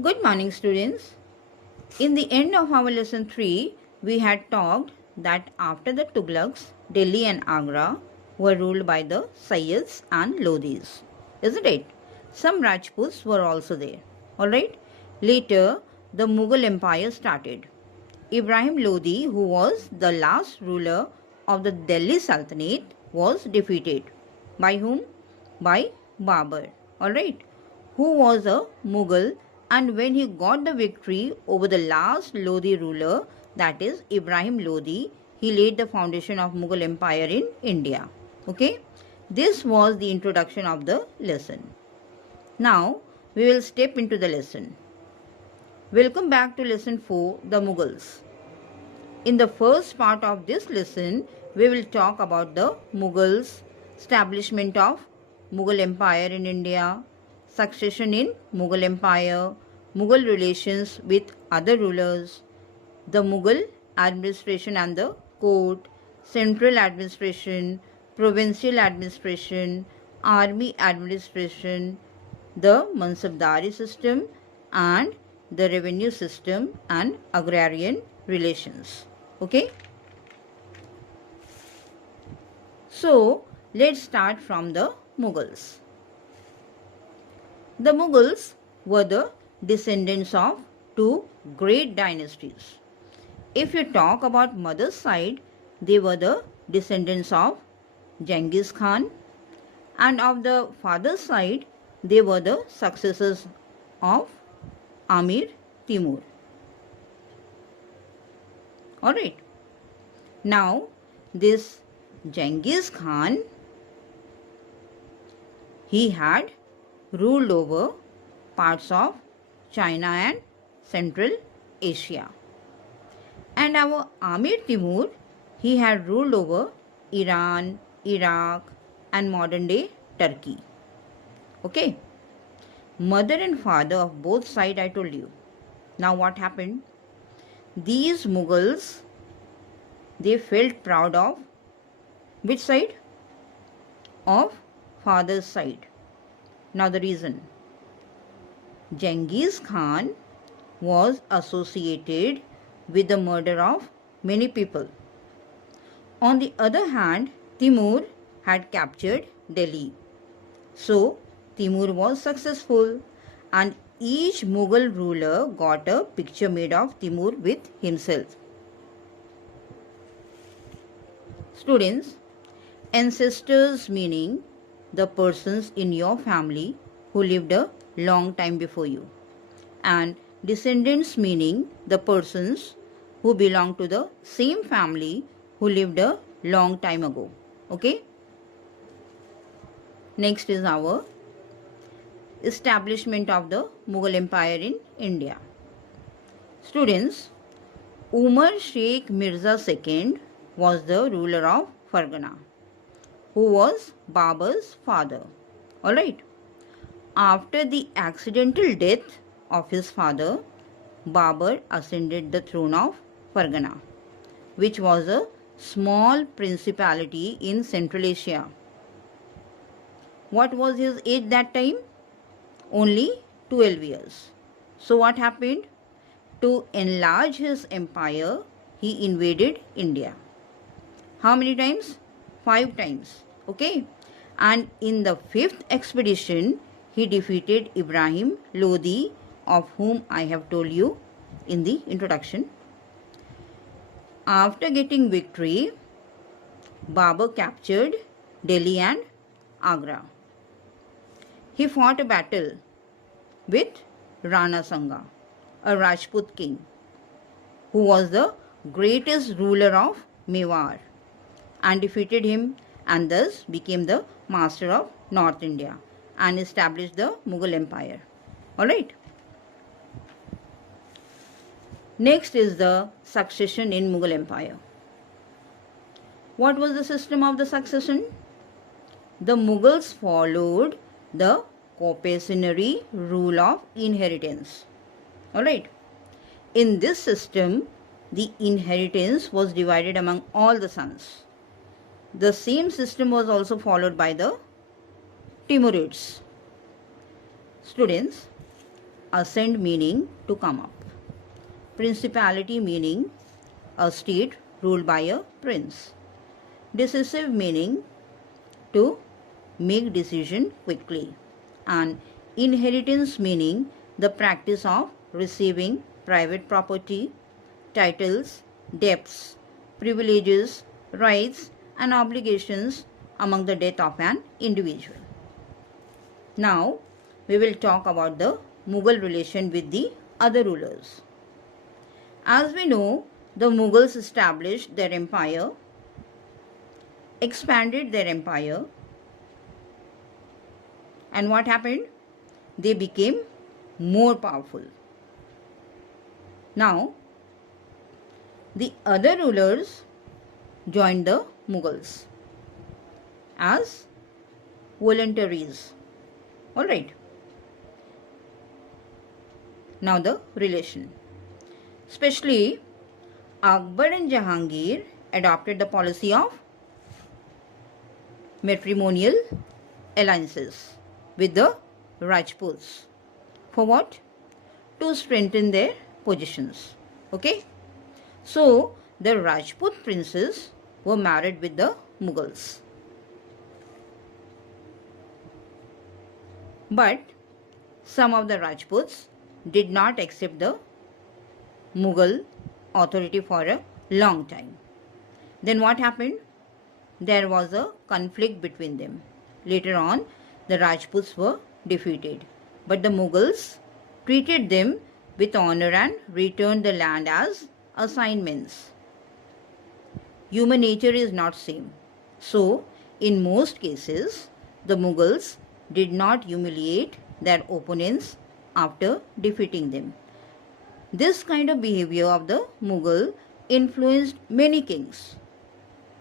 Good morning, students. In the end of our lesson 3, we had talked that after the Tughlaqs, Delhi and Agra were ruled by the Sayyids and Lodhis. Isn't it? Some Rajputs were also there. Alright? Later, the Mughal Empire started. Ibrahim Lodi, who was the last ruler of the Delhi Sultanate, was defeated. By whom? By Babur. Alright? Who was a Mughal, and when he got the victory over the last Lodi ruler, that is Ibrahim Lodi, he laid the foundation of Mughal Empire in India. Okay? This was the introduction of the lesson. Now, we will step into the lesson. Welcome back to lesson 4, the Mughals. In the first part of this lesson, we will talk about the Mughals, establishment of Mughal Empire in India, succession in Mughal Empire, Mughal relations with other rulers, the Mughal administration and the court, central administration, provincial administration, army administration, the Mansabdari system and the revenue system and agrarian relations. Okay? So, let's start from the Mughals. The Mughals were the descendants of two great dynasties. If you talk about mother's side, they were the descendants of Genghis Khan, and of the father's side, they were the successors of Amir Timur. Alright. Now, this Genghis Khan, he had ruled over parts of China and Central Asia. And our Amir Timur, he had ruled over Iran, Iraq and modern day Turkey. Okay. Mother and father of both sides I told you. Now what happened? These Mughals, they felt proud of which side? Of father's side. Now the reason. Genghis Khan was associated with the murder of many people. On the other hand, Timur had captured Delhi. So, Timur was successful and each Mughal ruler got a picture made of Timur with himself. Students, ancestors meaning the persons in your family who lived a long time before you, and descendants meaning the persons who belong to the same family who lived a long time ago. Okay? Next is our establishment of the Mughal Empire in India. Students, Umar Sheikh Mirza II was the ruler of Fargana, who was Babur's father. Alright. After the accidental death of his father, Babur ascended the throne of Fargana, which was a small principality in Central Asia. What was his age that time? Only 12 years. So what happened? To enlarge his empire, he invaded India. How many times? 5 times. Okay. And in the 5th expedition, he defeated Ibrahim Lodi, of whom I have told you in the introduction. After getting victory, Babur captured Delhi and Agra. He fought a battle with Rana Sanga, a Rajput king, who was the greatest ruler of Mewar, and defeated him and thus became the master of North India and established the Mughal Empire. Alright. Next is the succession in Mughal Empire. What was the system of the succession? The Mughals followed the copacenary rule of inheritance. Alright. In this system, the inheritance was divided among all the sons. The same system was also followed by the Timurids. Students, ascend meaning to come up. Principality meaning a state ruled by a prince. Decisive meaning to make decision quickly. And inheritance meaning the practice of receiving private property, titles, debts, privileges, rights and obligations among the death of an individual. Now we will talk about the Mughal relation with the other rulers. As we know, the Mughals established their empire, expanded their empire, and what happened? They became more powerful. Now, the other rulers joined the Mughals as voluntaries. Alright. Now the relation. Especially Akbar and Jahangir adopted the policy of matrimonial alliances with the Rajputs. For what? To strengthen their positions. Okay? So, the Rajput princes were married with the Mughals. But some of the Rajputs did not accept the Mughal authority for a long time. Then what happened? There was a conflict between them. Later on, the Rajputs were defeated, but the Mughals treated them with honor and returned the land as assignments. Human nature is not same. So, in most cases, the Mughals did not humiliate their opponents after defeating them. This kind of behavior of the Mughal influenced many kings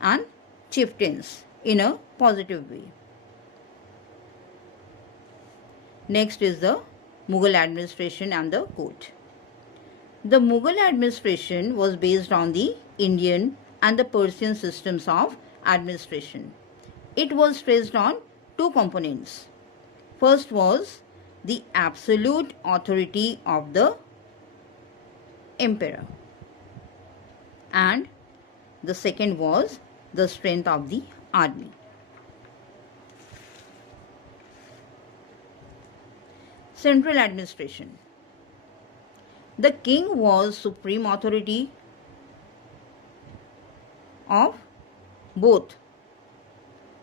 and chieftains in a positive way. Next is the Mughal administration and the court. The Mughal administration was based on the Indian and the Persian systems of administration. It was stressed on two components. First was the absolute authority of the emperor, and the second was the strength of the army. Central administration. The king was supreme authority of both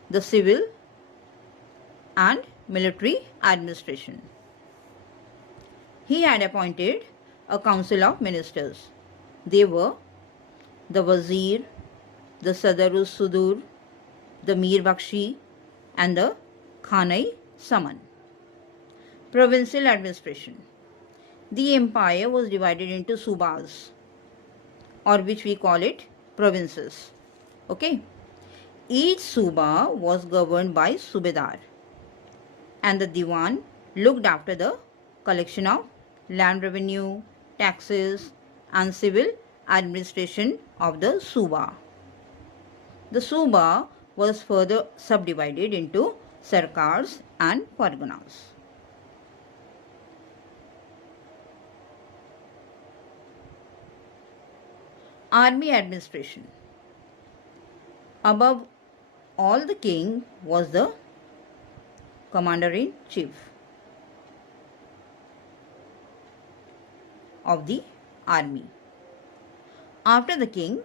the civil and military administration. He had appointed a council of ministers. They were the Wazir, the Sadarus Sudur, the Mir Bakshi and the Khanai Saman. Provincial administration. The empire was divided into subas, or which we call it provinces. Okay. Each suba was governed by subedar, and the diwan looked after the collection of land revenue, taxes and civil administration of the suba. The suba was further subdivided into sarkars and parganas. Army administration. Above all, the king was the commander-in-chief of the army. After the king,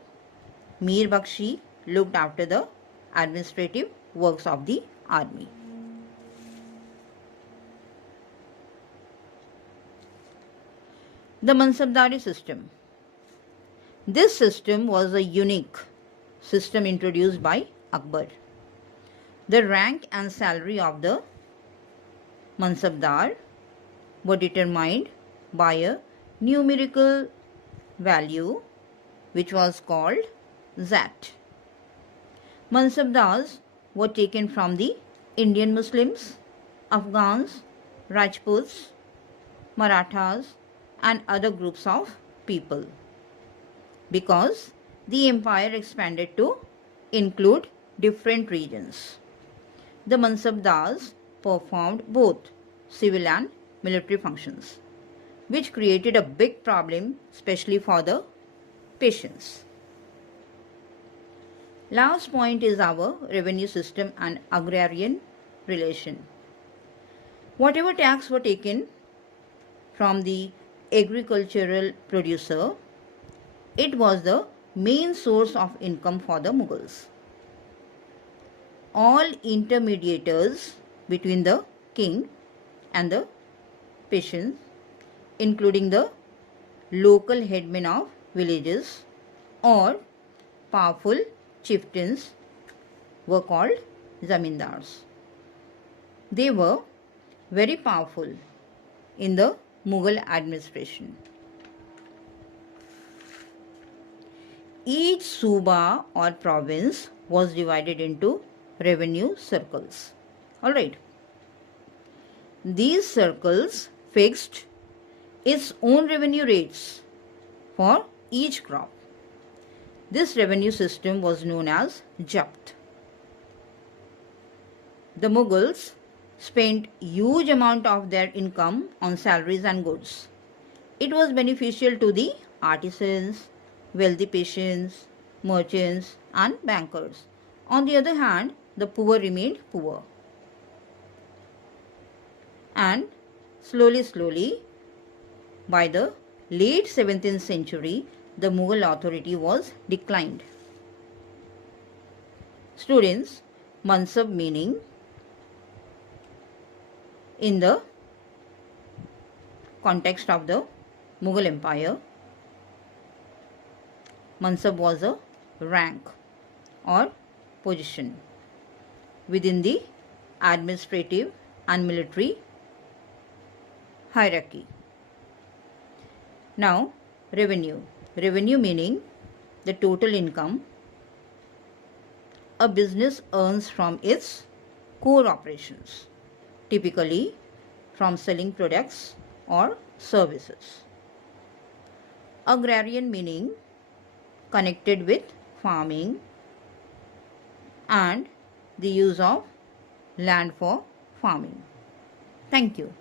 Mir Bakshi looked after the administrative works of the army. The Mansabdari system. This system was a unique system introduced by Akbar. The rank and salary of the Mansabdar were determined by a numerical value which was called Zat. Mansabdars were taken from the Indian Muslims, Afghans, Rajputs, Marathas and other groups of people, because the empire expanded to include different regions. The Mansabdars performed both civil and military functions. which created a big problem, especially for the patients. Last point is our revenue system and agrarian relation. Whatever tax were taken from the agricultural producer, it was the main source of income for the Mughals. All intermediators between the king and the peasants, including the local headmen of villages or powerful chieftains, were called zamindars. They were very powerful in the Mughal administration. Each Suba or province was divided into revenue circles. Alright. These circles fixed its own revenue rates for each crop. This revenue system was known as Japt. The Mughals spent huge amount of their income on salaries and goods. It was beneficial to the artisans, wealthy peasants, merchants and bankers. On the other hand, the poor remained poor. And slowly, by the late 17th century, the Mughal authority was declined. Students, mansab meaning in the context of the Mughal Empire, mansab was a rank or position within the administrative and military hierarchy. Now, revenue. Revenue meaning the total income a business earns from its core operations, typically from selling products or services. Agrarian meaning connected with farming and the use of land for farming. Thank you.